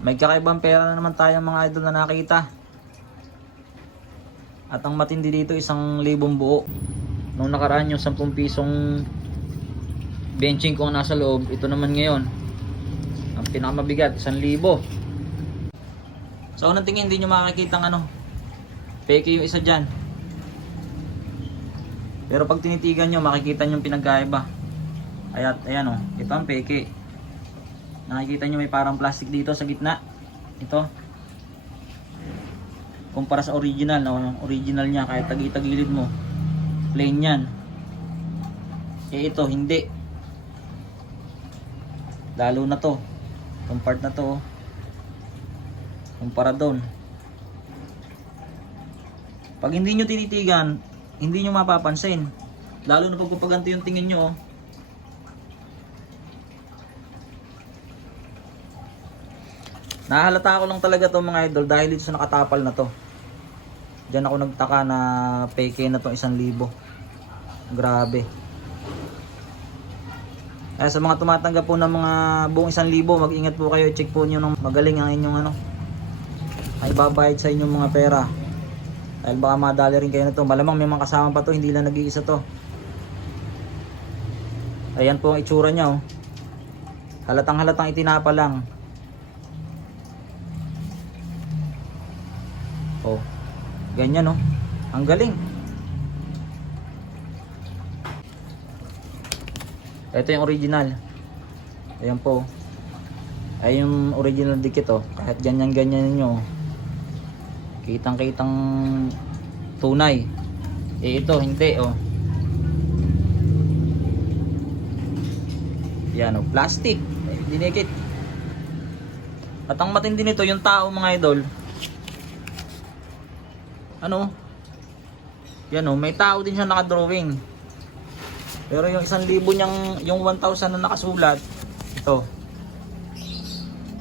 May kakaibang pera na naman tayong mga idol na nakita. At ang matindi dito 1,000 buo. Nung nakaraan yung 10 pisong benching ko ang nasa loob, ito naman ngayon ang pinakamabigat, 1,000. Sa unang tingin hindi nyo makikita ng ano, peke yung isa dyan. Pero pag tinitigan nyo, makikita nyo yung pinagkaiba. Ayan o, ito ang peke. Nakikita nyo may parang plastic dito sa gitna. Ito. Kumpara sa original, no? Original niya, kahit tagilid mo, plain yan. Eh ito, hindi. Lalo na to. Itong part na to, kumpara doon. Pag hindi nyo tinitigan, hindi nyo mapapansin. Lalo na pag paganto yung tingin nyo, oh. Nahalata ko lang talaga to mga idol dahil dito sa nakatapal na to. Diyan ako nagtaka na peke na to 1,000. Grabe. Kaya sa mga tumatanggap po ng mga buong 1,000, mag-ingat po kayo, i-check po niyo ng magaling ang inyong ano, ay babayad sa inyong mga pera. Dahil baka madali rin kayo na to. Malamang may mga kasama pa to, hindi lang nag-iisa to. Ayan po ang itsura niya, oh. Halatang itinapa lang. Oh, ganyan, oh. Ang galing. Ito yung original. Ayan po. Ay yung original dikit, oh. Kahit ganyan nyo, kitang tunay. Eh ito hindi, oh. Yan, oh, plastic. Dinikit. At ang matindi nito yung tao mga idol. Ano? Yan, oh, may tao din siya nakadrawing. Pero yung 1,000 niyang, yung 1,000 na nakasulat, ito.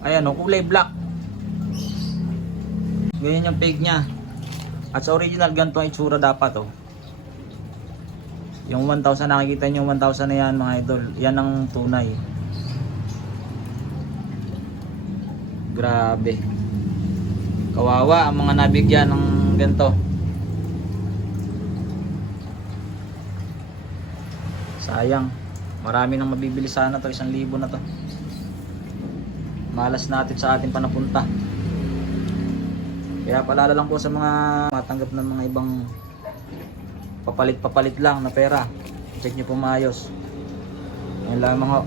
Ayan, oh, kulay black. Ganyan yung fake niya. At sa original, ganito ang itsura dapat, oh. Yung 1,000, nakikita nyo yung 1,000 na yan mga idol. Yan ang tunay. Grabe. Kawawa ang mga nabigyan ng ganito. Sayang. Marami nang mabibili sana to, 1,000 na to. Malas natin sa ating panapunta. Kaya paalala lang po sa mga matanggap ng mga ibang papalit lang na pera. Check nyo po maayos. Ayun lamang ho.